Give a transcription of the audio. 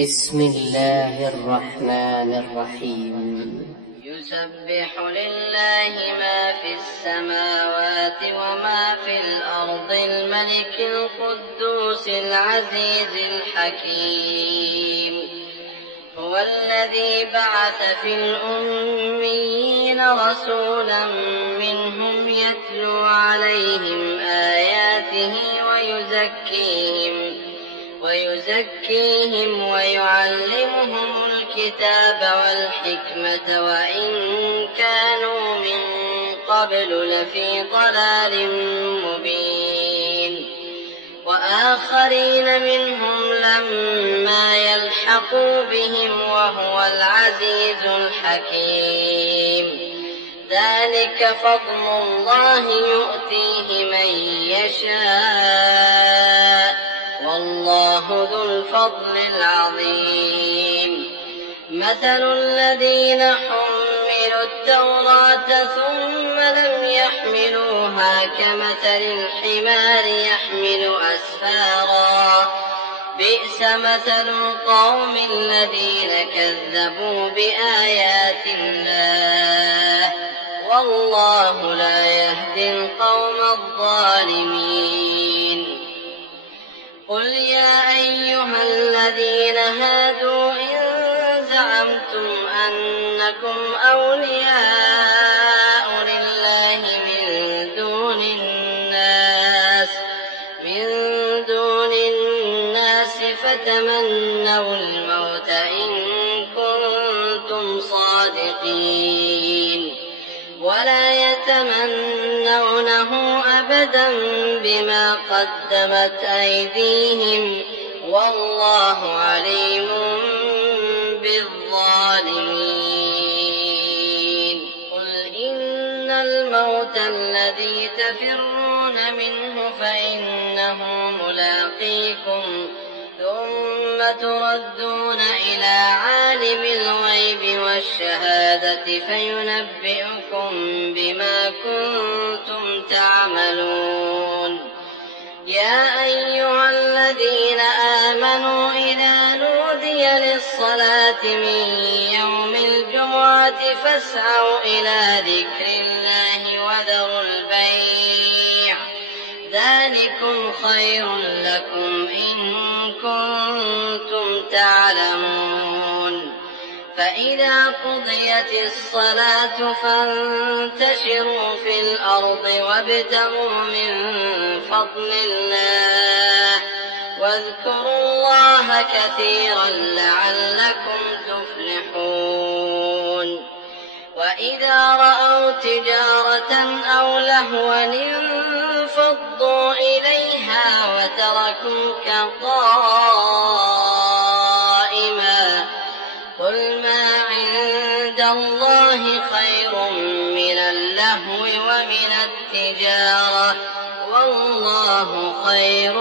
بسم الله الرحمن الرحيم. يسبح لله ما في السماوات وما في الأرض الملك القدوس العزيز الحكيم. هو الذي بعث في الأميين رسولا منهم يتلو عليهم آياته ويزكيهم ويعلمهم الكتاب والحكمة وإن كانوا من قبل لفي ضلال مبين. وآخرين منهم لما يلحقوا بهم وهو العزيز الحكيم. ذلك فضل الله يؤتيه من يشاء والله ذو الفضل العظيم. مثل الذين حملوا التوراة ثم لم يحملوها كمثل الحمار يحمل أسفارا بئس مثل القوم الذين كذبوا بآيات الله والله لا يهدي القوم الظالمين. قل يا أيها الذين هادوا إن زعمتم أنكم أولياء لله من دون الناس فتمنوا الموت إن كنتم صادقين ولا يتمنونه أبدا بما قدمت أيديهم والله عليم بالظالمين. قل إن الموت الذي تفرون منه فإنه ملاقيكم ثم تردون إلى عالم الغيب والشهادة فينبئكم بما كنتم تعملون. يا أيها الذين آمنوا إذا نودي للصلاة من يوم الجمعة فاسعوا إلى ذكر الله وذروا البيع ذلكم خير لكم إن كنتم تعلمون. فإذا قضيت الصلاة فانتشروا في الأرض وابتغوا من فضل الله واذكروا الله كثيرا لعلكم تفلحون. وإذا رأوا تجارة أو لهوا انفضوا إليها وتركوك قائما قل ما عند الله خير من اللهو ومن التجارة والله خير